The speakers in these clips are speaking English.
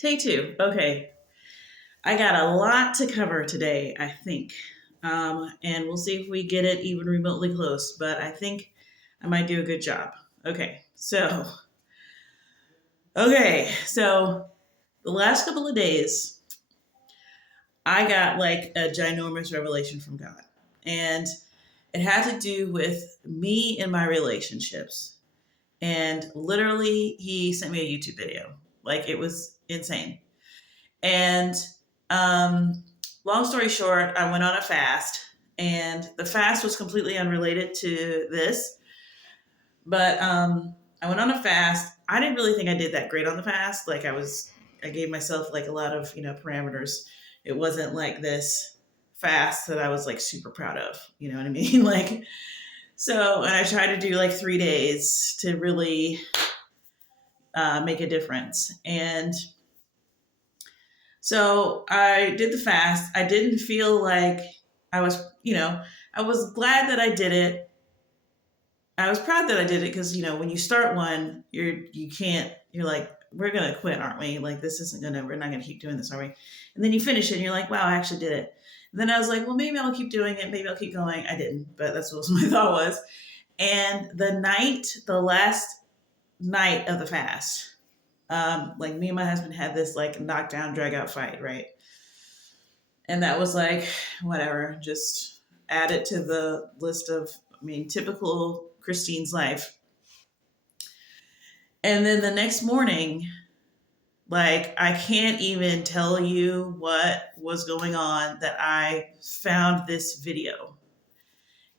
Take two. Okay. I got a lot to cover today, I think. And we'll see if we get it even remotely close, but I think I might do a good job. Okay. So the last couple of days, I got like a ginormous revelation from God. And it had to do with me and my relationships. And literally, he sent me a YouTube video. Like, it was insane. And um, long story short, I went on a fast, and the fast was completely unrelated to this. But I went on a fast. I didn't really think I did that great on the fast. I gave myself like a lot of parameters. It wasn't like this fast that I was like super proud of. You know what I mean? And I tried to do like 3 days to really make a difference. And so I did the fast. I didn't feel like I was, I was glad that I did it. I was proud that I did it because, when you start one, you're like, we're going to quit, aren't we? Like, we're not going to keep doing this, are we? And then you finish it and you're like, wow, I actually did it. And then I was like, well, maybe I'll keep doing it. Maybe I'll keep going. I didn't, but that's what my thought was. And the last night of the fast, like me and my husband had this like knockdown, drag out fight, right? And that was like, whatever, just add it to the list of, typical Christine's life. And then the next morning, like, I can't even tell you what was going on that I found this video.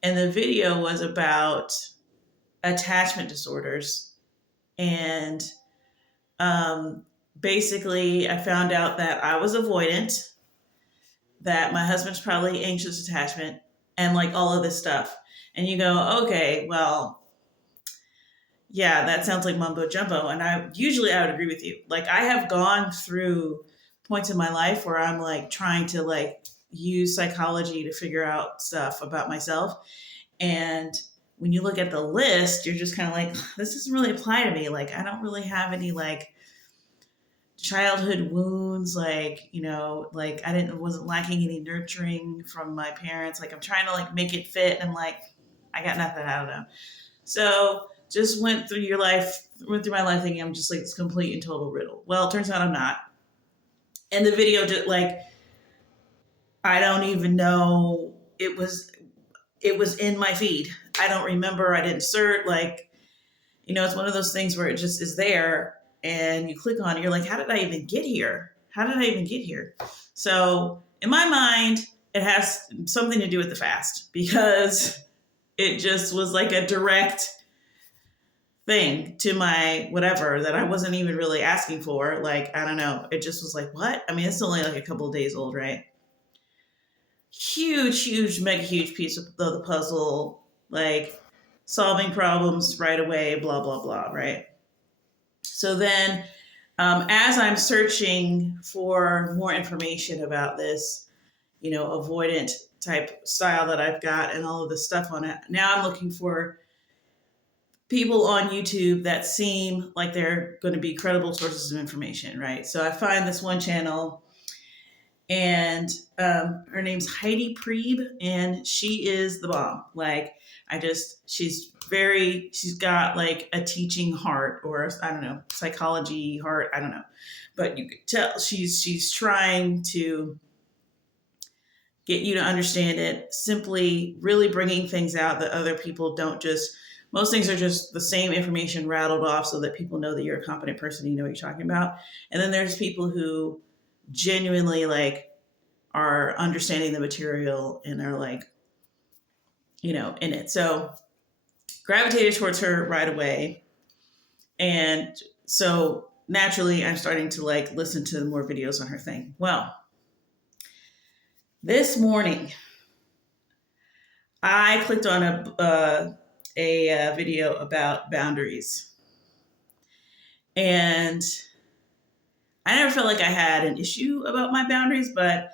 And the video was about attachment disorders. And basically, I found out that I was avoidant, that my husband's probably anxious attachment, and like all of this stuff. And you go, okay, well, yeah, that sounds like mumbo jumbo. And I would agree with you. Like, I have gone through points in my life where I'm like trying to like use psychology to figure out stuff about myself. And when you look at the list, you're just kind of like, this doesn't really apply to me. Like, I don't really have any like childhood wounds, like I wasn't lacking any nurturing from my parents. Like, I'm trying to like make it fit, and I'm like, I got nothing. I don't know. So just went through my life thinking I'm just like this complete and total riddle. Well, it turns out I'm not. And the video just like, I don't even know, it was in my feed. I don't remember. I didn't search. Like, it's one of those things where it just is there and you click on it. You're like, how did I even get here? How did I even get here? So in my mind, it has something to do with the fast, because it just was like a direct thing to my whatever that I wasn't even really asking for. Like, I don't know. It just was like, what? It's only like a couple of days old, right? Huge, mega huge piece of the puzzle, like solving problems right away, blah, blah, blah, right? So then, as I'm searching for more information about this, avoidant type style that I've got and all of this stuff on it, now I'm looking for people on YouTube that seem like they're going to be credible sources of information, right? So I find this one channel, and her name's Heidi Priebe, and she is the bomb. Like, she's got like a teaching heart, or I don't know, psychology heart, I don't know. But you could tell she's trying to get you to understand it, simply really bringing things out that other people don't. Just most things are just the same information rattled off so that people know that you're a competent person, you know what you're talking about. And then there's people who genuinely like are understanding the material and are like, in it. So gravitated towards her right away. And so naturally I'm starting to like listen to more videos on her thing. Well, this morning I clicked on a video about boundaries, and I never felt like I had an issue about my boundaries, but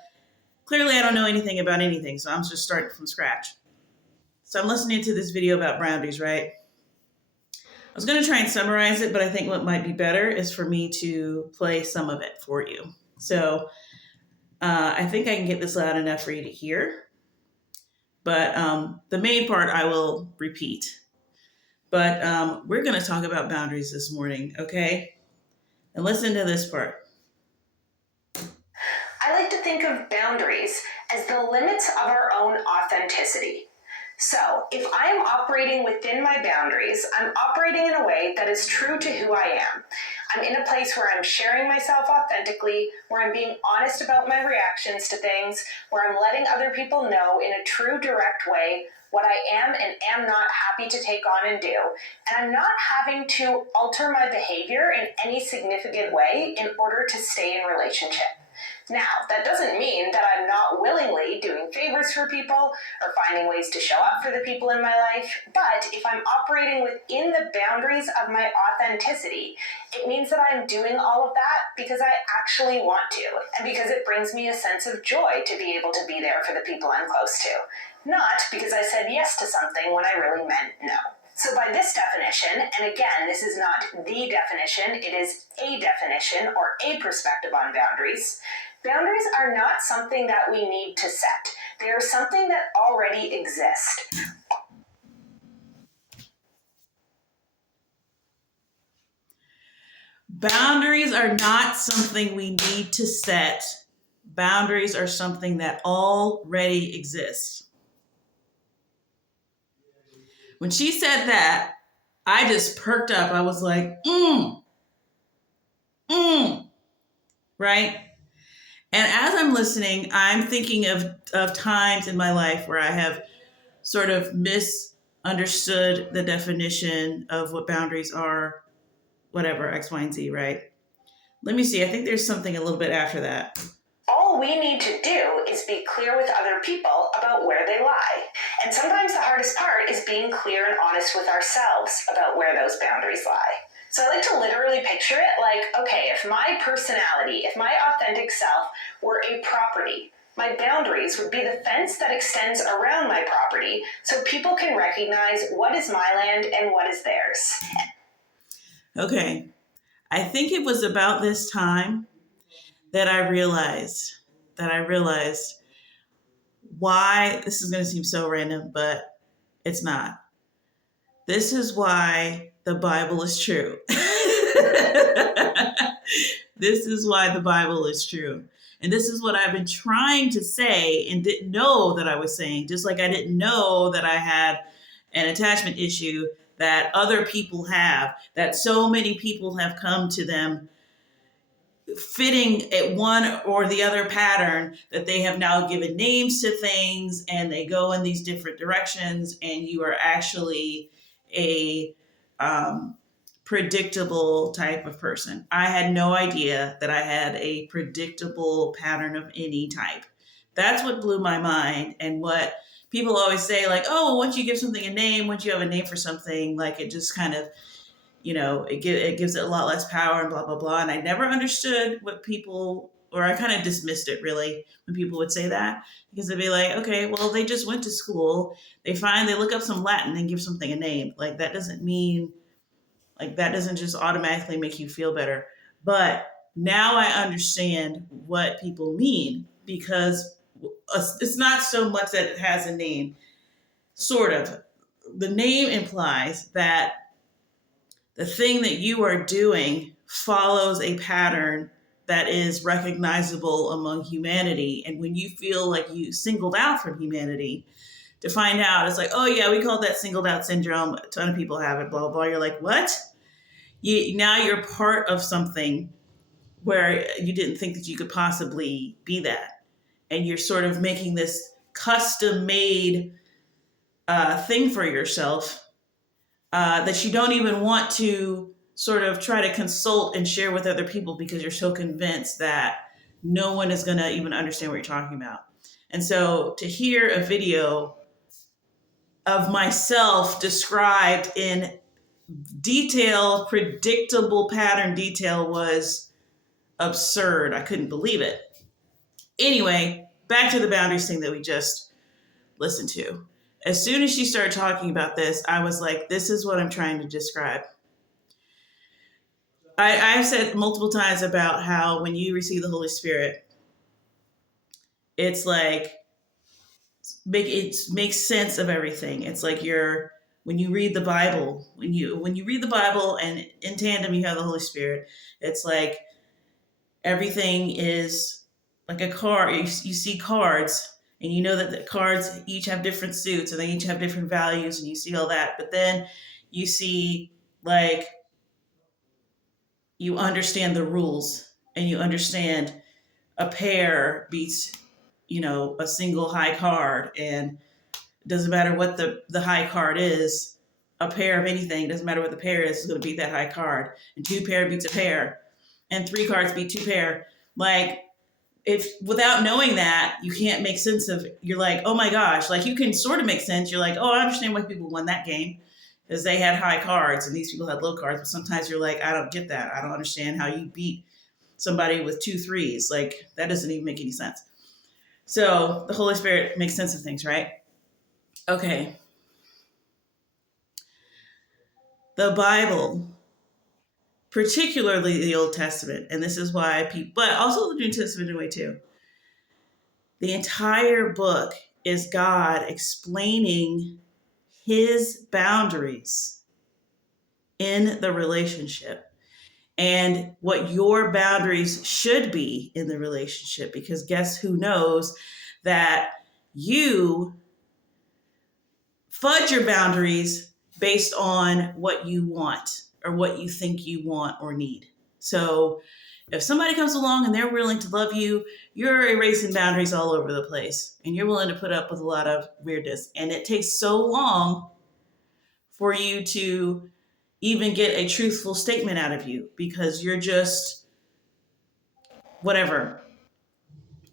clearly I don't know anything about anything. So I'm just starting from scratch. So I'm listening to this video about boundaries, right? was going to try and summarize it, but I think what might be better is for me to play some of it for you. So I think I can get this loud enough for you to hear. But the main part I will repeat. But we're going to talk about boundaries this morning, okay? And listen to this part. I like to think of boundaries as the limits of our own authenticity. So, if I am operating within my boundaries, I'm operating in a way that is true to who I am. I'm in a place where I'm sharing myself authentically, where I'm being honest about my reactions to things, where I'm letting other people know in a true, direct way what I am and am not happy to take on and do. And I'm not having to alter my behavior in any significant way in order to stay in relationship. Now, that doesn't mean that I'm not willingly doing favors for people or finding ways to show up for the people in my life, but if I'm operating within the boundaries of my authenticity, it means that I'm doing all of that because I actually want to, and because it brings me a sense of joy to be able to be there for the people I'm close to, not because I said yes to something when I really meant no. So by this definition, and again, this is not the definition, it is a definition or a perspective on boundaries. Boundaries are not something that we need to set. They are something that already exist. Boundaries are not something we need to set. Boundaries are something that already exists. When she said that, I just perked up. I was like, right? And as I'm listening, I'm thinking of times in my life where I have sort of misunderstood the definition of what boundaries are, whatever, X, Y, and Z, right? Let me see. I think there's something a little bit after that. All we need to do is be clear with other people about where they lie. And sometimes the hardest part is being clear and honest with ourselves about where those boundaries lie. So I like to literally picture it like, okay, if my personality, if my authentic self were a property, my boundaries would be the fence that extends around my property so people can recognize what is my land and what is theirs. Okay. I think it was about this time that I realized why, this is going to seem so random, but it's not. This is why the Bible is true. This is why the Bible is true. And this is what I've been trying to say and didn't know that I was saying, just like I didn't know that I had an attachment issue that other people have, that so many people have come to them fitting at one or the other pattern, that they have now given names to things and they go in these different directions, and you are actually a predictable type of person. I had no idea that I had a predictable pattern of any type. That's what blew my mind, and what people always say, like, oh, once you give something a name, once you have a name for something, like it just kind of, it gives it a lot less power and blah, blah, blah. And I never understood what people, or I kind of dismissed it really when people would say that, because they'd be like, okay, well, they just went to school. They look up some Latin and give something a name. Like that doesn't mean, like that doesn't just automatically make you feel better. But now I understand what people mean, because it's not so much that it has a name. Sort of. The name implies that the thing that you are doing follows a pattern that is recognizable among humanity. And when you feel like you singled out from humanity, to find out, it's like, oh yeah, we call that singled out syndrome. A ton of people have it, blah, blah, blah. You're like, what? Now you're part of something where you didn't think that you could possibly be that. And you're sort of making this custom made thing for yourself that you don't even want to sort of try to consult and share with other people, because you're so convinced that no one is going to even understand what you're talking about. And so to hear a video of myself described in detail, predictable pattern detail, was absurd. I couldn't believe it. Anyway, back to the boundaries thing that we just listened to. As soon as she started talking about this, I was like, this is what I'm trying to describe. I've said multiple times about how when you receive the Holy Spirit, it's like it makes sense of everything. It's like when you read the Bible, when you read the Bible and in tandem you have the Holy Spirit, it's like everything is like a card. You see cards, and you know that the cards each have different suits and they each have different values, and you see all that. But then you see, like, you understand the rules, and you understand a pair beats, a single high card, and it doesn't matter what the high card is. A pair of anything, doesn't matter what the pair is going to beat that high card. And two pair beats a pair, and three cards beat two pair. Like, if without knowing that, you can't make sense of. You're like, oh my gosh, like you can sort of make sense. You're like, oh, I understand why people won that game because they had high cards and these people had low cards. But sometimes you're like, I don't get that. I don't understand how you beat somebody with 2 3s. Like, that doesn't even make any sense. So the Holy Spirit makes sense of things, right? Okay. The Bible, particularly the Old Testament, and this is why people, but also the New Testament in a way too. The entire book is God explaining his boundaries in the relationship and what your boundaries should be in the relationship. Because guess who knows that you fudge your boundaries based on what you want or what you think you want or need. So if somebody comes along and they're willing to love you, you're erasing boundaries all over the place and you're willing to put up with a lot of weirdness. And it takes so long for you to even get a truthful statement out of you because you're just whatever.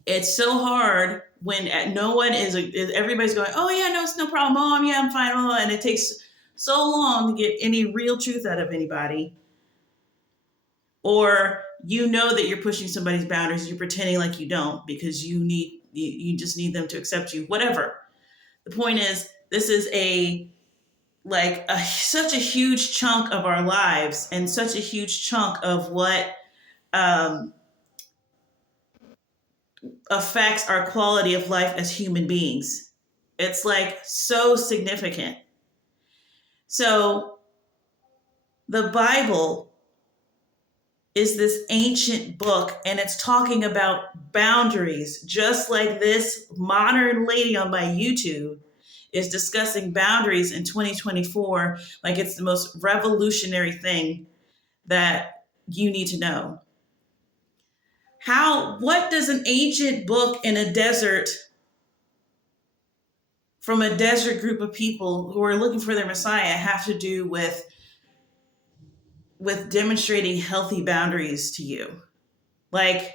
It's so hard when no one is, everybody's going, oh yeah, no, it's no problem, Mom, yeah, I'm fine, oh, and it takes so long to get any real truth out of anybody. Or you know that you're pushing somebody's boundaries, you're pretending like you don't because you just need them to accept you, whatever. The point is, this is such a huge chunk of our lives and such a huge chunk of what affects our quality of life as human beings. It's like so significant. So the Bible is this ancient book and it's talking about boundaries, just like this modern lady on my YouTube is discussing boundaries in 2024 like it's the most revolutionary thing that you need to know. What does an ancient book in a desert from a desert group of people who are looking for their Messiah have to do with demonstrating healthy boundaries to you? Like,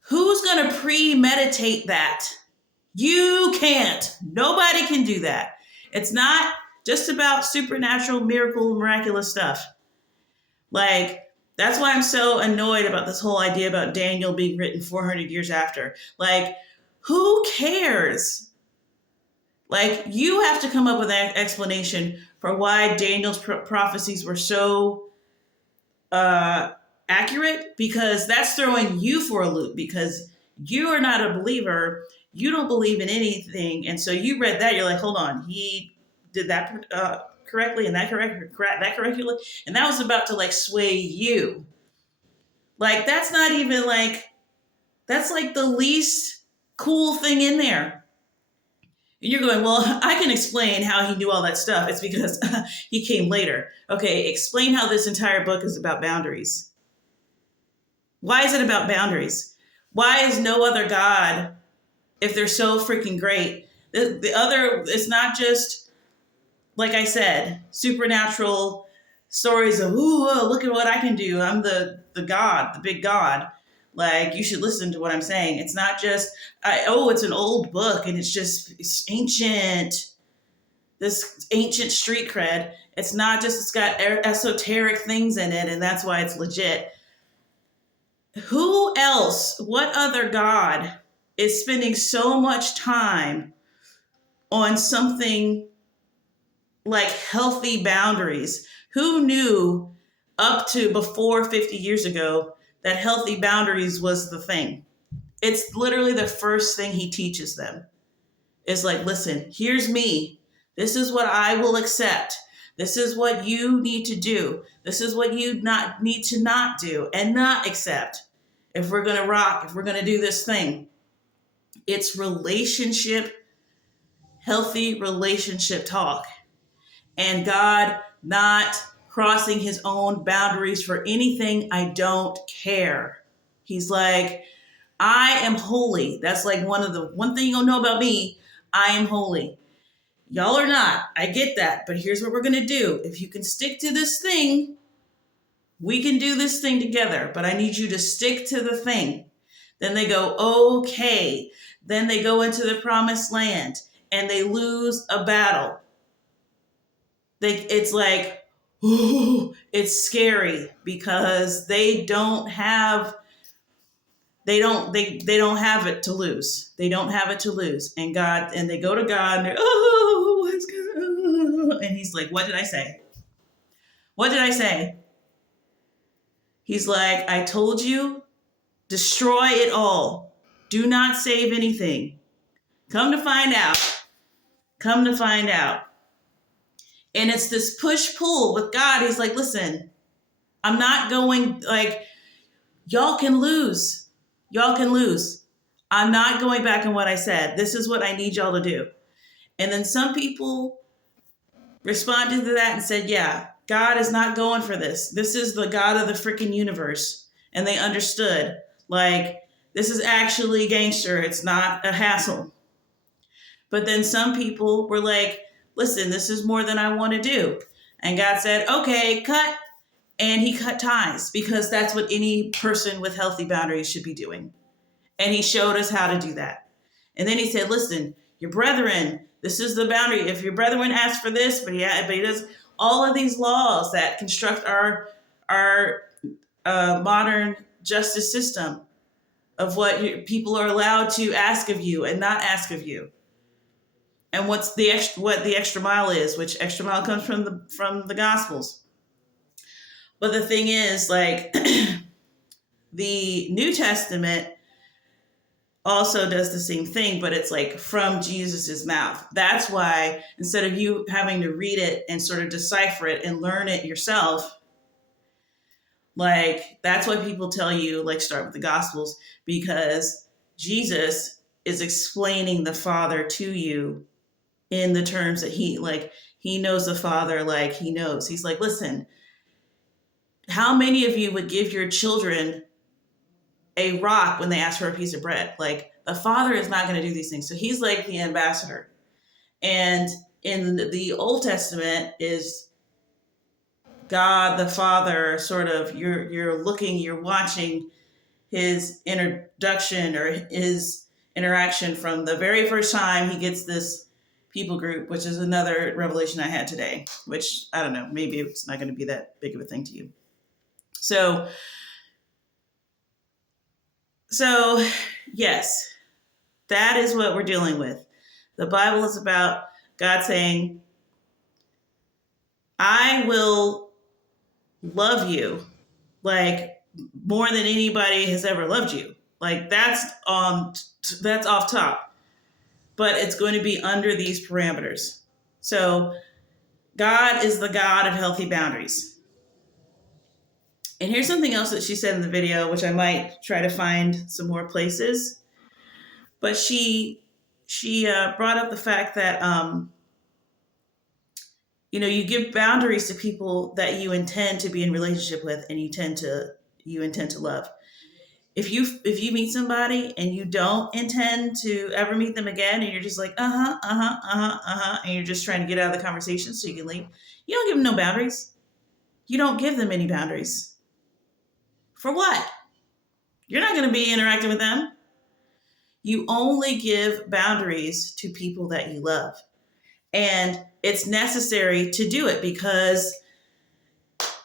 who's going to premeditate that? You can't. Nobody can do that. It's not just about supernatural, miracle, miraculous stuff. Like, that's why I'm so annoyed about this whole idea about Daniel being written 400 years after. Like, who cares? Like, you have to come up with an explanation for why Daniel's prophecies were so accurate, because that's throwing you for a loop because you are not a believer. You don't believe in anything. And so you read that. You're like, hold on. He did that correctly and that correctly. And that was about to like sway you. Like, that's not even like, that's like the least cool thing in there. And you're going, well, I can explain how he knew all that stuff. It's because he came later. Okay, explain how this entire book is about boundaries. Why is it about boundaries? Why is no other God, if they're so freaking great? The other, it's not just, like I said, supernatural stories of, ooh, look at what I can do. I'm the God, the big God. Like, you should listen to what I'm saying. It's not just, it's an old book and it's ancient, this ancient street cred. It's not just, it's got esoteric things in it and that's why it's legit. Who else, what other God is spending so much time on something like healthy boundaries? Who knew up to before 50 years ago that healthy boundaries was the thing. It's literally the first thing he teaches them. Is like, listen, here's me. This is what I will accept. This is what you need to do. This is what you not need to not do and not accept. If we're going to rock, if we're going to do this thing, it's relationship, healthy relationship talk. And God not crossing his own boundaries for anything. I don't care. He's like, I am holy. That's like one thing you're going to know about me. I am holy. Y'all are not. I get that. But here's what we're going to do. If you can stick to this thing, we can do this thing together. But I need you to stick to the thing. Then they go, okay. Then they go into the promised land and they lose a battle. It's like, ooh, it's scary because they don't have it to lose. They don't have it to lose. And they go to God and they're, oh, what's going on? And he's like, what did I say? What did I say? He's like, I told you, destroy it all. Do not save anything. Come to find out. And it's this push-pull with God. He's like, listen, I'm not going, like, y'all can lose. I'm not going back on what I said. This is what I need y'all to do. And then some people responded to that and said, yeah, God is not going for this. This is the God of the freaking universe. And they understood, like, this is actually gangster. It's not a hassle. But then some people were like, listen, this is more than I want to do. And God said, okay, cut. And he cut ties because that's what any person with healthy boundaries should be doing. And he showed us how to do that. And then he said, listen, your brethren, this is the boundary. If your brethren asks for this, but he does all of these laws that construct our modern justice system of what people are allowed to ask of you and not ask of you. And what the extra mile is, which extra mile comes from the Gospels. But the thing is, like, the New Testament also does the same thing, but it's like from Jesus's mouth. That's why instead of you having to read it and sort of decipher it and learn it yourself, like, that's why people tell you, like, start with the Gospels, because Jesus is explaining the Father to you in the terms that he knows the Father, like he knows. He's like, listen, how many of you would give your children a rock when they ask for a piece of bread? Like, the Father is not going to do these things. So he's like the ambassador. And in the Old Testament is God the Father, sort of, you're watching his introduction or his interaction from the very first time he gets this people group, which is another revelation I had today, which I don't know, maybe it's not going to be that big of a thing to you. So yes, that is what we're dealing with. The Bible is about God saying, I will love you like more than anybody has ever loved you. Like, that's off top. But it's going to be under these parameters. So God is the God of healthy boundaries. And here's something else that she said in the video, which I might try to find some more places. But she brought up the fact that, you give boundaries to people that you intend to be in relationship with and you intend to love. If you meet somebody and you don't intend to ever meet them again, and you're just like, and you're just trying to get out of the conversation so you can leave, you don't give them no boundaries. You don't give them any boundaries. For what? You're not going to be interacting with them. You only give boundaries to people that you love. And it's necessary to do it because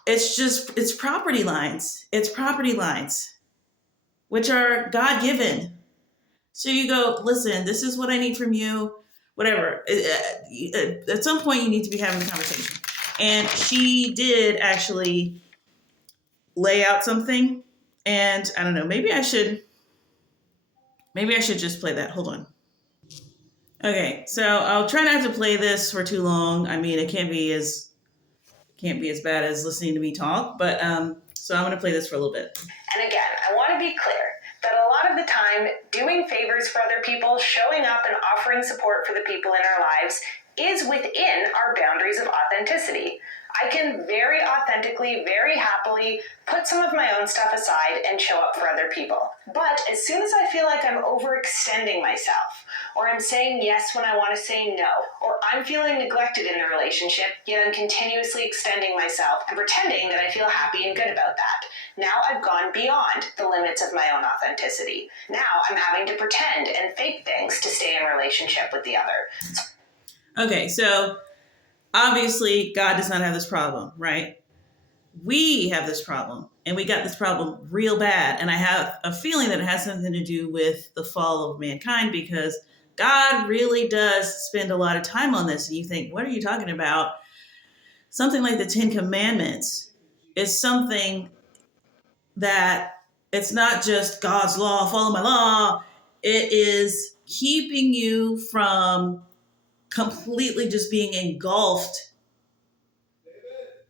it's property lines. It's property lines, which are God-given. So you go, listen, this is what I need from you, whatever. At some point, you need to be having a conversation. And she did actually lay out something. And I don't know, maybe I should just play that. Hold on. Okay, so I'll try not to play this for too long. I mean, it can't be as bad as listening to me talk, but so I'm going to play this for a little bit. And again, I want to be clear that a lot of the time, doing favors for other people, showing up and offering support for the people in our lives is within our boundaries of authenticity. I can very authentically, very happily put some of my own stuff aside and show up for other people. But as soon as I feel like I'm overextending myself, or I'm saying yes when I want to say no, or I'm feeling neglected in the relationship, yet I'm continuously extending myself and pretending that I feel happy and good about that. Now I've gone beyond the limits of my own authenticity. Now I'm having to pretend and fake things to stay in relationship with the other. Okay, so obviously God does not have this problem, right? We have this problem, and we got this problem real bad. And I have a feeling that it has something to do with the fall of mankind, because God really does spend a lot of time on this. And you think, what are you talking about? Something like the Ten Commandments is something that it's not just God's law, follow my law. It is keeping you from completely just being engulfed,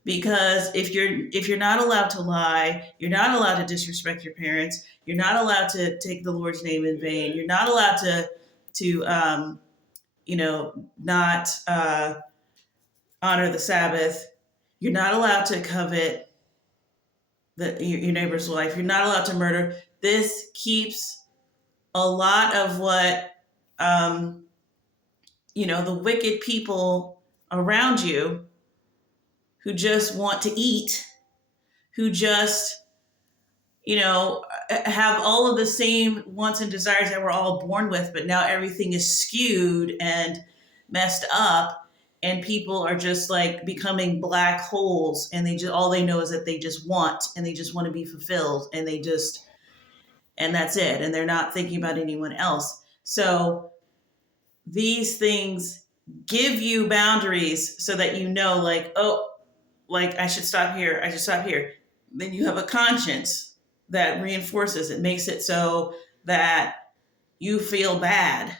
because if you're not allowed to lie, you're not allowed to disrespect your parents, you're not allowed to take the Lord's name in vain, you're not allowed to not honor the Sabbath, you're not allowed to covet your neighbor's wife, you're not allowed to murder. This keeps a lot of what the wicked people around you, who just want to eat, who just, have all of the same wants and desires that we're all born with, but now everything is skewed and messed up, and people are just like becoming black holes, and all they know is that they just want, and they just want to be fulfilled, and and that's it, and they're not thinking about anyone else. So these things give you boundaries so that I should stop here. I should stop here. Then you have a conscience that reinforces it, makes it so that you feel bad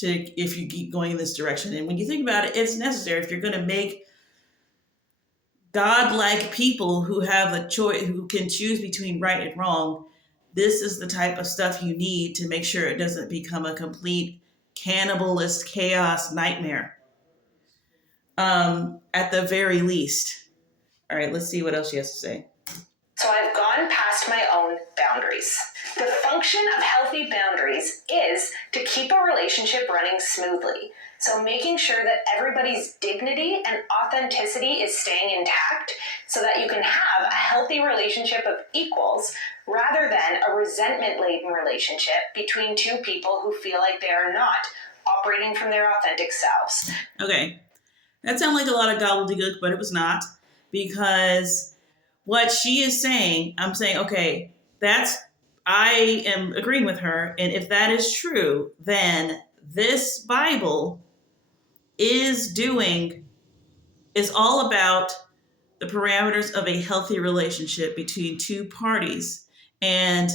if you keep going in this direction. And when you think about it, it's necessary if you're going to make God-like people who have a choice, who can choose between right and wrong. This is the type of stuff you need to make sure it doesn't become a complete cannibalist chaos nightmare. At the very least. All right, let's see what else she has to say. So I've gone past my own boundaries. The function of healthy boundaries is to keep a relationship running smoothly. So making sure that everybody's dignity and authenticity is staying intact so that you can have a healthy relationship of equals rather than a resentment-laden relationship between two people who feel like they are not operating from their authentic selves. Okay, that sounded like a lot of gobbledygook, but it was not, because what she is saying, I'm saying, okay, I am agreeing with her. And if that is true, then this Bible is all about the parameters of a healthy relationship between two parties. And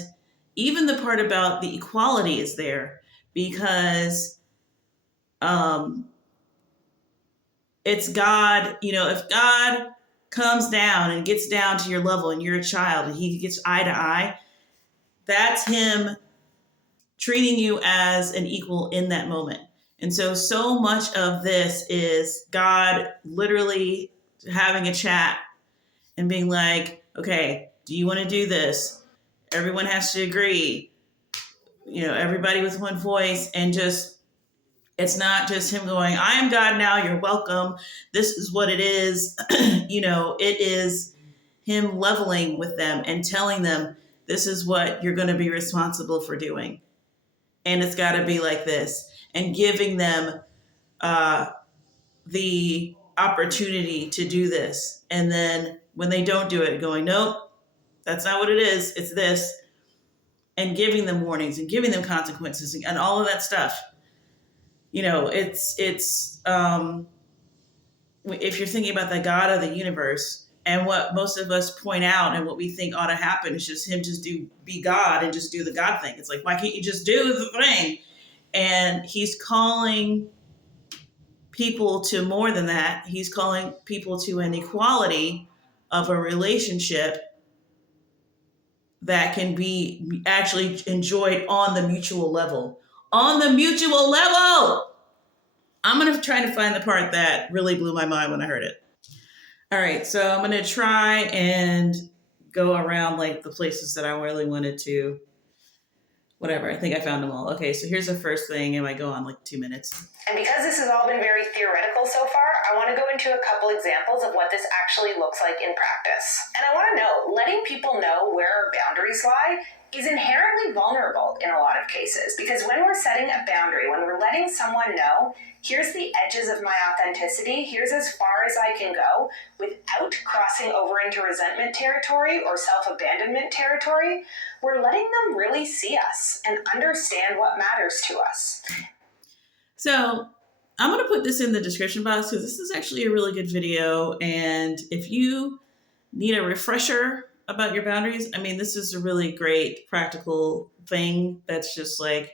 even the part about the equality is there, because it's God, if God comes down and gets down to your level and you're a child and he gets eye to eye, that's him treating you as an equal in that moment. And so much of this is God literally having a chat and being like, okay, do you want to do this? Everyone has to agree, everybody with one voice, and it's not just him going, I am God now, you're welcome. This is what it is. It is him leveling with them and telling them, this is what you're going to be responsible for doing. And it's got to be like this. And giving them the opportunity to do this. And then when they don't do it, going, nope, that's not what it is. It's this. And giving them warnings and giving them consequences and all of that stuff. It's if you're thinking about the God of the universe And what most of us point out and what we think ought to happen is just him be God and just do the God thing. It's like, why can't you just do the thing? And he's calling people to more than that. He's calling people to an equality of a relationship that can be actually enjoyed on the mutual level. On the mutual level! I'm going to try to find the part that really blew my mind when I heard it. All right, so I'm going to try and go around like the places that I really wanted to. Whatever, I think I found them all. Okay, so here's the first thing, and I go on like 2 minutes. And because this has all been very theoretical so far, I want to go into a couple examples of what this actually looks like in practice. And I want to note, letting people know where our boundaries lie is inherently vulnerable in a lot of cases, because when we're setting a boundary, when we're letting someone know, here's the edges of my authenticity, here's as far as I can go, without crossing over into resentment territory or self-abandonment territory, we're letting them really see us and understand what matters to us. So I'm going to put this in the description box because this is actually a really good video. And if you need a refresher about your boundaries, I mean, this is a really great practical thing that's just like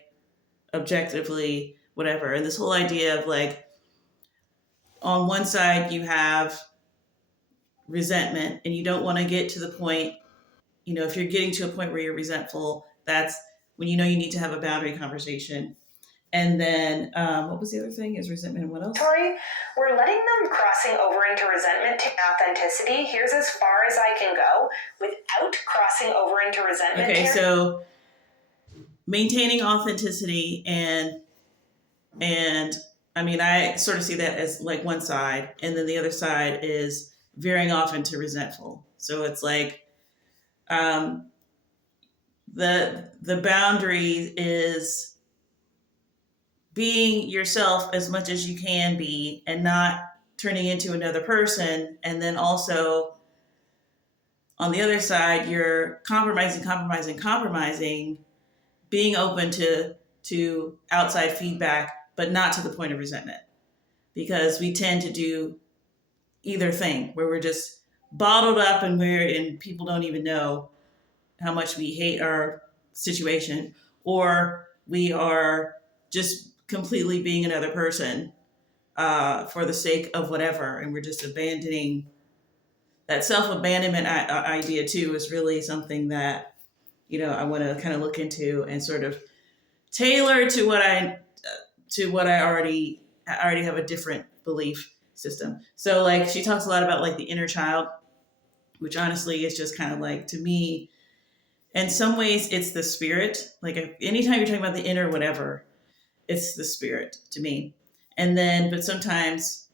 objectively whatever. And this whole idea of like, on one side, you have resentment and you don't want to get to the point, you know, if you're getting to a point where you're resentful, that's when you know you need to have a boundary conversation. And then, what was the other thing? Is resentment and what else? Sorry, we're letting them crossing over into resentment to authenticity. Here's as far as I can go without crossing over into resentment. Okay, so maintaining authenticity and I mean, I sort of see that as like one side, and then the other side is veering off into resentful. So it's like the boundary is being yourself as much as you can be and not turning into another person. And then also on the other side, you're compromising, being open to outside feedback, but not to the point of resentment, because we tend to do either thing where we're just bottled up and people don't even know how much we hate our situation, or we are just completely being another person for the sake of whatever, and we're just abandoning. That self-abandonment idea too is really something that, you know, I want to kind of look into and sort of tailor to what I already have a different belief system. So like she talks a lot about like the inner child, which honestly is just kind of like, to me, in some ways it's the spirit. Like anytime you're talking about the inner whatever, it's the spirit to me. And then, but sometimes,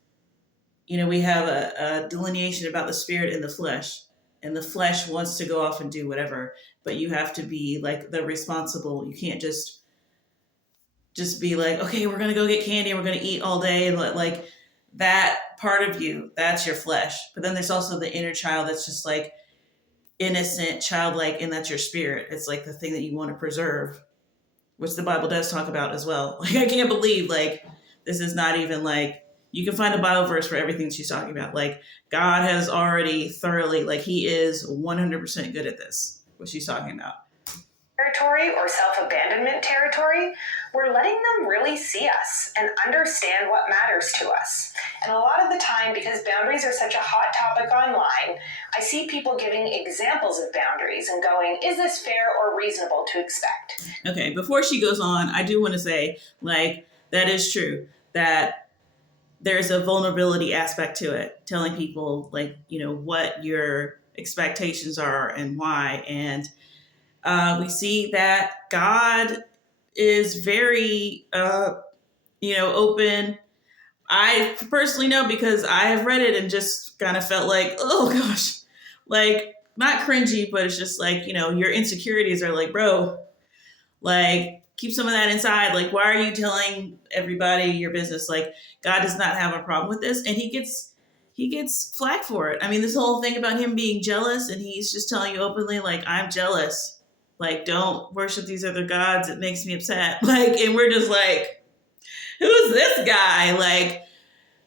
you know, we have a delineation about the spirit and the flesh wants to go off and do whatever, but you have to be like the responsible. You can't just be like, okay, we're going to go get candy and we're going to eat all day. And like that part of you, that's your flesh. But then there's also the inner child that's just like innocent, childlike, and that's your spirit. It's like the thing that you want to preserve, which the Bible does talk about as well. Like, I can't believe, like, this is not even like, you can find a Bible verse for everything she's talking about. Like, God has already thoroughly, like, he is 100% good at this, what she's talking about. Territory or self-abandonment territory, we're letting them really see us and understand what matters to us. And a lot of the time, because boundaries are such a hot topic online, I see people giving examples of boundaries and going, is this fair or reasonable to expect? Okay, before she goes on, I do want to say, like, that is true, that there's a vulnerability aspect to it, telling people, like, you know, what your expectations are and why. And we see that God is very, open. I personally know because I have read it and just kind of felt like, oh gosh, like not cringy, but it's just like, you know, your insecurities are like, bro, like keep some of that inside. Like, why are you telling everybody your business? Like, God does not have a problem with this. And he gets flack for it. I mean, this whole thing about him being jealous, and he's just telling you openly, like, I'm jealous. Like, don't worship these other gods. It makes me upset. Like, and we're just like, who's this guy? Like,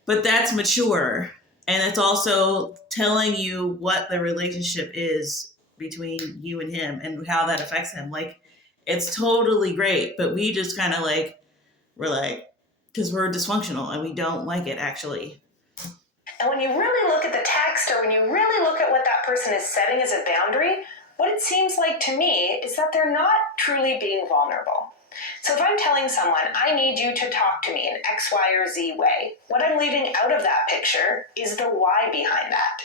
but that's mature. And it's also telling you what the relationship is between you and him and how that affects him. Like, it's totally great, but we just kind of like, we're like, because we're dysfunctional and we don't like it actually. And when you really look at the text, or when you really look at what that person is setting as a boundary, what it seems like to me is that they're not truly being vulnerable. So if I'm telling someone, I need you to talk to me in X, Y, or Z way, what I'm leaving out of that picture is the why behind that,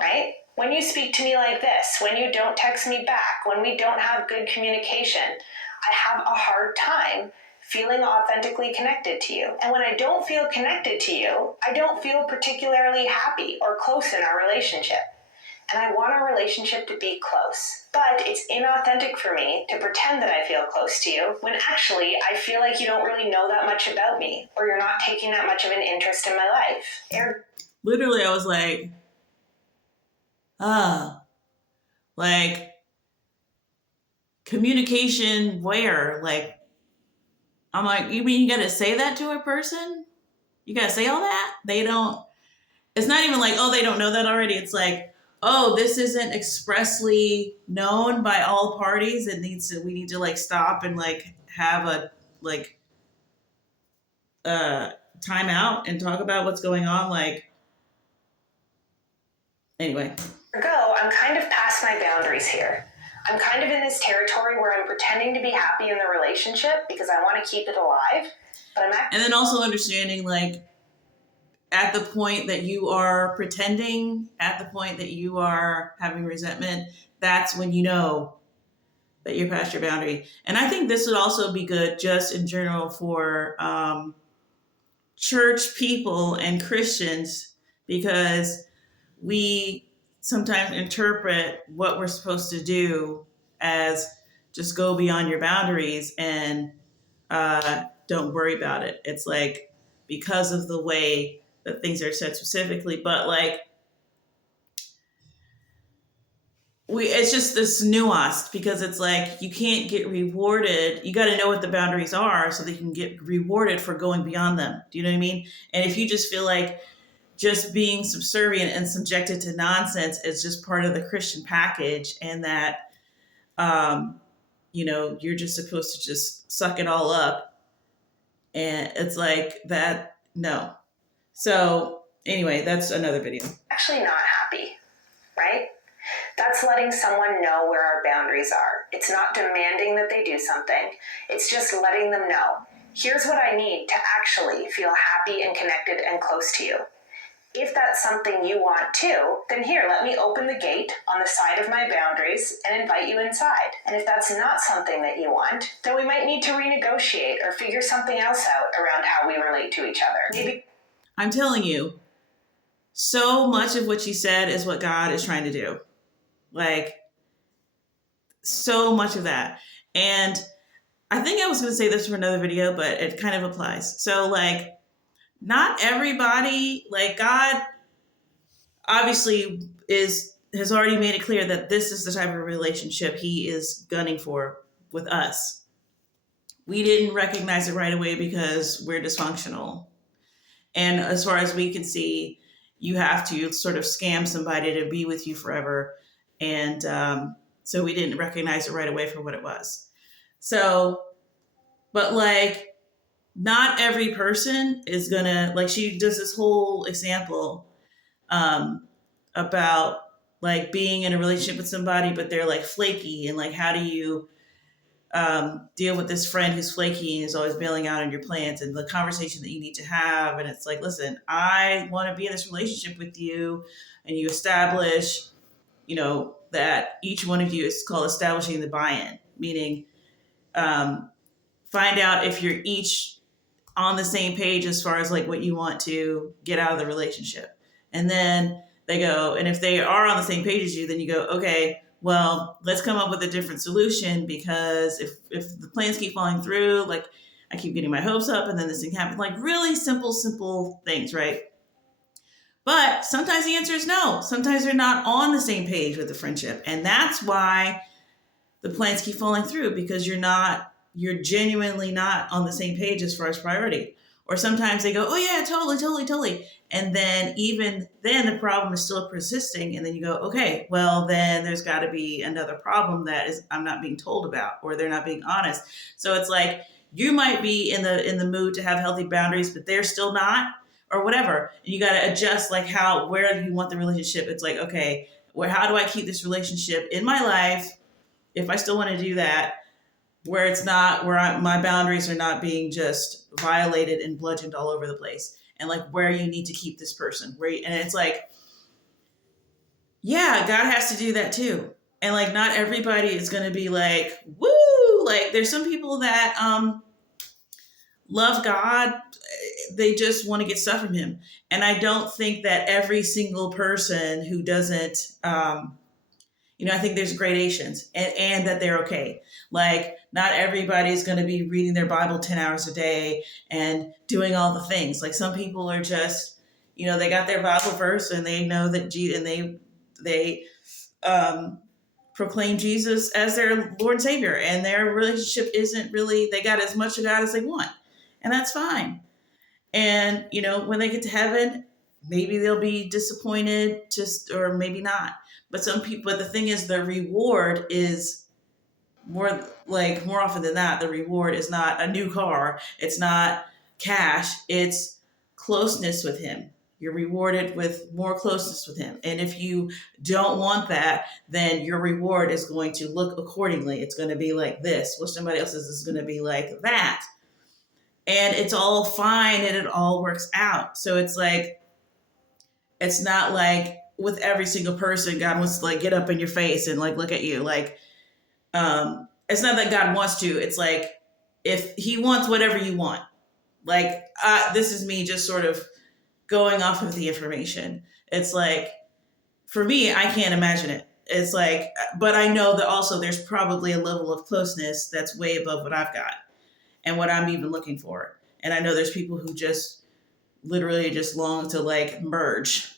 right? When you speak to me like this, when you don't text me back, when we don't have good communication, I have a hard time feeling authentically connected to you. And when I don't feel connected to you, I don't feel particularly happy or close in our relationship. And I want our relationship to be close. But it's inauthentic for me to pretend that I feel close to you when actually I feel like you don't really know that much about me, or you're not taking that much of an interest in my life. Literally, I was like, like, communication where? Like, I'm like, you mean you gotta say that to a person? You gotta say all that? They don't, it's not even like, oh, they don't know that already. It's like, oh, this isn't expressly known by all parties. We need to like stop and like have a like time out and talk about what's going on. Like, anyway. Go, I'm kind of past my boundaries here. I'm kind of in this territory where I'm pretending to be happy in the relationship because I want to keep it alive. But and then also understanding, like, at the point that you are pretending, at the point that you are having resentment, that's when you know that you're past your boundary. And I think this would also be good just in general for church people and Christians, because we sometimes interpret what we're supposed to do as just go beyond your boundaries and don't worry about it. It's like because of the way that things are said specifically, but like it's just this nuanced, because it's like you can't get rewarded. You got to know what the boundaries are so that you can get rewarded for going beyond them. Do you know what I mean? And if you just feel like just being subservient and subjected to nonsense is just part of the Christian package, and that you're just supposed to just suck it all up, and it's like that. No. So anyway, that's another video. Actually not happy, right? That's letting someone know where our boundaries are. It's not demanding that they do something. It's just letting them know, here's what I need to actually feel happy and connected and close to you. If that's something you want too, then here, let me open the gate on the side of my boundaries and invite you inside. And if that's not something that you want, then we might need to renegotiate or figure something else out around how we relate to each other. Maybe. I'm telling you, so much of what she said is what God is trying to do. Like, so much of that. And I think I was going to say this for another video, but it kind of applies. So, like, not everybody, like, God obviously has already made it clear that this is the type of relationship he is gunning for with us. We didn't recognize it right away because we're dysfunctional. And as far as we can see, you have to sort of scam somebody to be with you forever. And so we didn't recognize it right away for what it was. So, but like, not every person is gonna, like, she does this whole example about like being in a relationship with somebody, but they're like flaky, and like, how do you deal with this friend who's flaky and is always bailing out on your plans, and the conversation that you need to have. And it's like, listen, I want to be in this relationship with you, and you establish, that each one of you is called establishing the buy-in, meaning find out if you're each on the same page as far as like what you want to get out of the relationship. And then they go, and if they are on the same page as you, then you go, okay, well, let's come up with a different solution, because if the plans keep falling through, like I keep getting my hopes up and then this thing happens, like really simple things, right? But sometimes the answer is no. Sometimes they're not on the same page with the friendship. And that's why the plans keep falling through, because you're genuinely not on the same page as far as priority. Or sometimes they go, oh yeah, totally, totally, totally. And then even then the problem is still persisting. And then you go, okay, well then there's got to be another problem that is I'm not being told about, or they're not being honest. So it's like you might be in the mood to have healthy boundaries, but they're still not, or whatever. And you got to adjust like where you want the relationship. It's like, okay, how do I keep this relationship in my life if I still want to do that, where it's not my boundaries are not being just violated and bludgeoned all over the place, and like where you need to keep this person and it's like, yeah, God has to do that too. And like not everybody is going to be like, woo, like there's some people that love God, they just want to get stuff from him. And I don't think that every single person who doesn't I think there's gradations, and that they're okay. Like not everybody's going to be reading their Bible 10 hours a day and doing all the things. Like some people are just, they got their Bible verse and they know that they proclaim Jesus as their Lord and Savior, and their relationship isn't really, they got as much of God as they want, and that's fine. And when they get to heaven, maybe they'll be disappointed, or maybe not. But the thing is, the reward is more often than not, the reward is not a new car. It's not cash. It's closeness with him. You're rewarded with more closeness with him. And if you don't want that, then your reward is going to look accordingly. It's going to be like this. What somebody else's is going to be like that. And it's all fine and it all works out. So it's like, it's not like with every single person, God wants to like get up in your face and like look at you. Like, it's not that God wants to. It's like if he wants whatever you want. Like, this is me just sort of going off of the information. It's like, for me, I can't imagine it. It's like, but I know that also there's probably a level of closeness that's way above what I've got and what I'm even looking for. And I know there's people who just literally just long to like merge,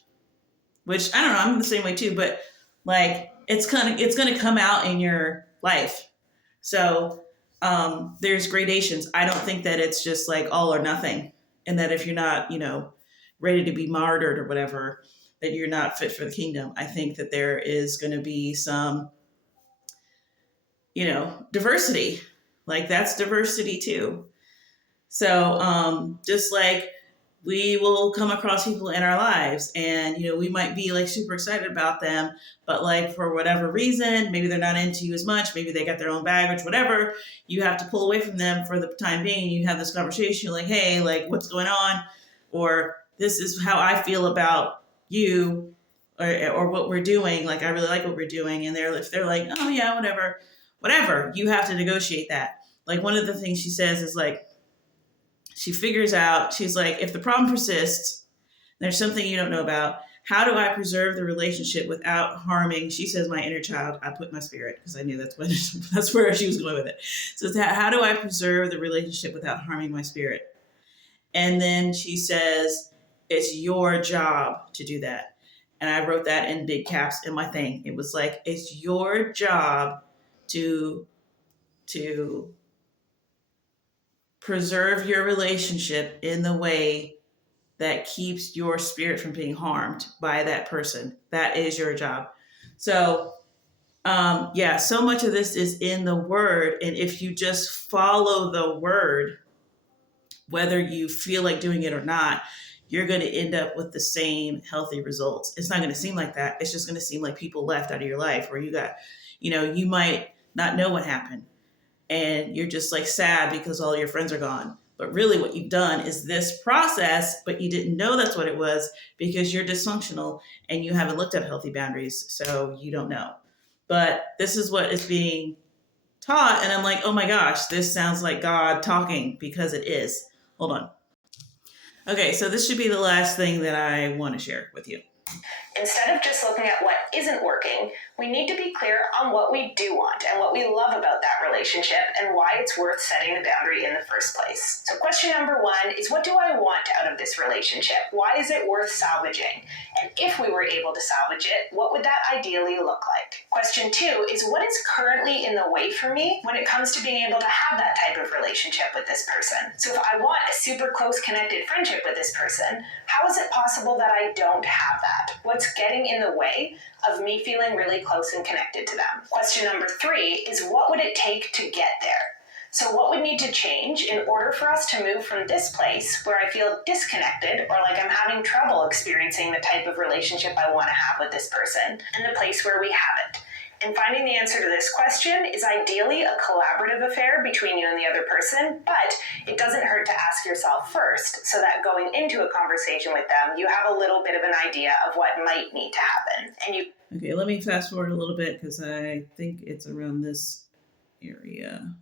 which I don't know, I'm the same way too, but like it's going to come out in your life. So there's gradations. I don't think that it's just like all or nothing, and that if you're not, ready to be martyred or whatever, that you're not fit for the kingdom. I think that there is going to be some, diversity. Like that's diversity too. So just like we will come across people in our lives and, we might be like super excited about them, but like for whatever reason, maybe they're not into you as much. Maybe they got their own baggage, whatever. You have to pull away from them for the time being. You have this conversation like, hey, like what's going on? Or this is how I feel about you or what we're doing. Like, I really like what we're doing. And if they're like, oh yeah, whatever, you have to negotiate that. Like one of the things she says is like, she figures out, she's like, if the problem persists, there's something you don't know about. How do I preserve the relationship without harming, she says, my inner child? I put my spirit, because I knew that's where she was going with it. So it's how do I preserve the relationship without harming my spirit? And then she says, it's your job to do that. And I wrote that in big caps in my thing. It was like, it's your job to preserve your relationship in the way that keeps your spirit from being harmed by that person. That is your job. So, so much of this is in the word. And if you just follow the word, whether you feel like doing it or not, you're going to end up with the same healthy results. It's not going to seem like that. It's just going to seem like people left out of your life, where you got, you might not know what happened. And you're just like sad because all your friends are gone. But really what you've done is this process, but you didn't know that's what it was because you're dysfunctional and you haven't looked at healthy boundaries. So you don't know. But this is what is being taught. And I'm like, oh my gosh, this sounds like God talking, because it is. Hold on. Okay, so this should be the last thing that I want to share with you. Instead of just looking at what isn't working, we need to be clear on what we do want and what we love about that relationship and why it's worth setting the boundary in the first place. So question number 1 is, what do I want out of this relationship? Why is it worth salvaging? And if we were able to salvage it, what would that ideally look like? Question 2 is, what is currently in the way for me when it comes to being able to have that type of relationship with this person? So if I want a super close connected friendship with this person, how is it possible that I don't have that? What's getting in the way of me feeling really close and connected to them? Question number 3 is, what would it take to get there? So what would need to change in order for us to move from this place where I feel disconnected or like I'm having trouble experiencing the type of relationship I want to have with this person, and the place where we have it? And finding the answer to this question is ideally a collaborative affair between you and the other person, but it doesn't hurt to ask yourself first, so that going into a conversation with them, you have a little bit of an idea of what might need to happen. And you Okay, let me fast forward a little bit because I think it's around this area.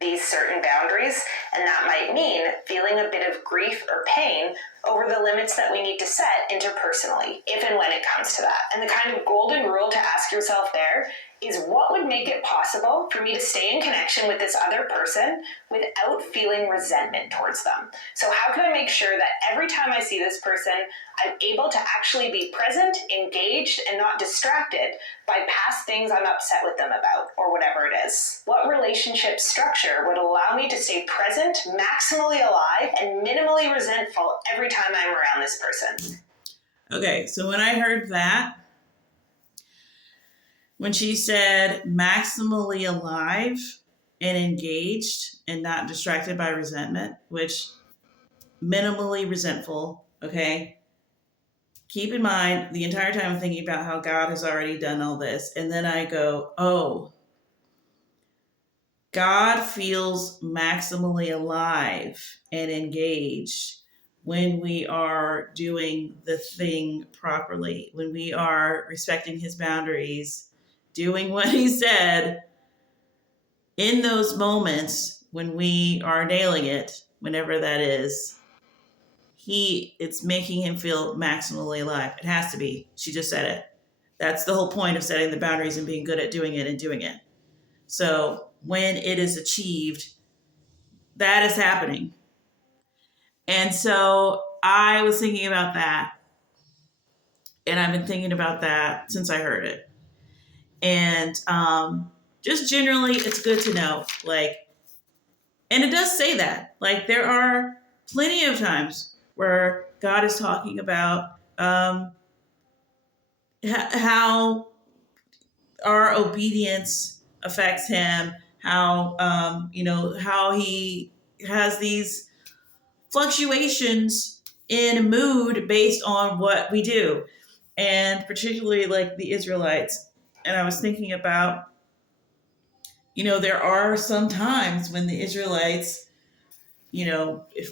these certain boundaries, and that might mean feeling a bit of grief or pain over the limits that we need to set interpersonally, if and when it comes to that. And the kind of golden rule to ask yourself there is, what would make it possible for me to stay in connection with this other person without feeling resentment towards them? So how can I make sure that every time I see this person, I'm able to actually be present, engaged, and not distracted by past things I'm upset with them about, or whatever it is? What relationship structure would allow me to stay present, maximally alive, and minimally resentful every time I'm around this person? Okay, so when I heard that, when she said maximally alive and engaged and not distracted by resentment, which minimally resentful, okay? Keep in mind, the entire time I'm thinking about how God has already done all this. And then I go, oh, God feels maximally alive and engaged when we are doing the thing properly, when we are respecting his boundaries, doing what he said in those moments when we are nailing it, whenever that is. It's making him feel maximally alive. It has to be. She just said it. That's the whole point of setting the boundaries and being good at doing it and doing it. So when it is achieved, that is happening. And so I was thinking about that. And I've been thinking about that since I heard it. And just generally, it's good to know. And it does say that. There are plenty of times where God is talking about how our obedience affects him, how how he has these fluctuations in mood based on what we do, and particularly like the Israelites. And I was thinking about, there are some times when the Israelites,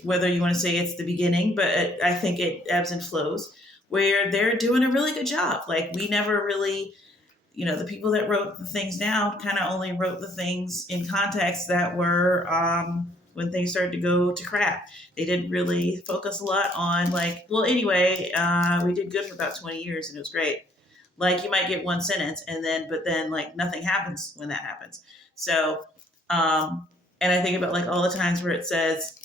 whether you want to say it's the beginning, but I think it ebbs and flows, where they're doing a really good job. We never really, the people that wrote the things down kind of only wrote the things in context that were when things started to go to crap. They didn't really focus a lot on we did good for about 20 years and it was great. You might get one sentence but then nothing happens when that happens. So, and I think about all the times where it says,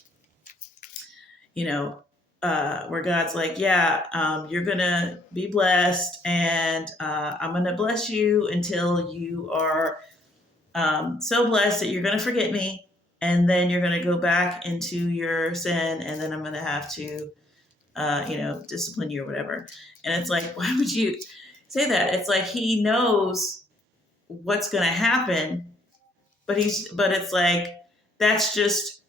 where God's you're going to be blessed and I'm going to bless you until you are so blessed that you're going to forget me. And then you're going to go back into your sin. And then I'm going to have to, discipline you or whatever. And it's why would you say that? It's he knows what's going to happen, but it's that's just,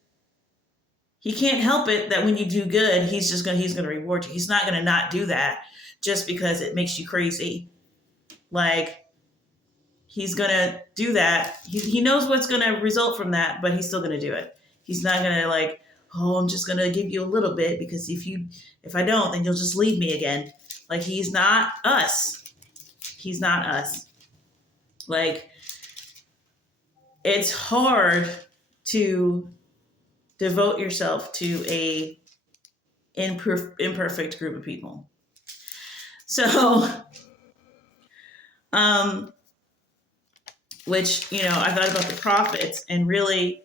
he can't help it that when you do good, he's going to reward you. He's not going to not do that just because it makes you crazy. He's going to do that. He knows what's going to result from that, but he's still going to do it. He's not going to I'm just going to give you a little bit because if I don't, then you'll just leave me again. He's not us. He's not us. It's hard to devote yourself to a imperfect group of people. So, which, I thought about the prophets and really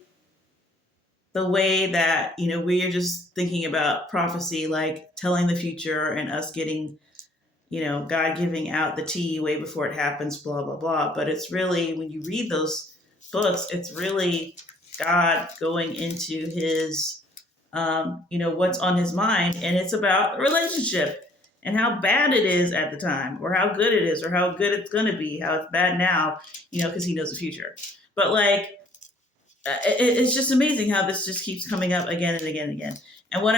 the way that, we are just thinking about prophecy, like telling the future and us getting, God giving out the tea way before it happens, blah, blah, blah. But it's really, when you read those books, it's really God going into his, what's on his mind. And it's about the relationship and how bad it is at the time, or how good it is, or how good it's going to be, how it's bad now, because he knows the future. But like, it's just amazing how this just keeps coming up again and again and again. And what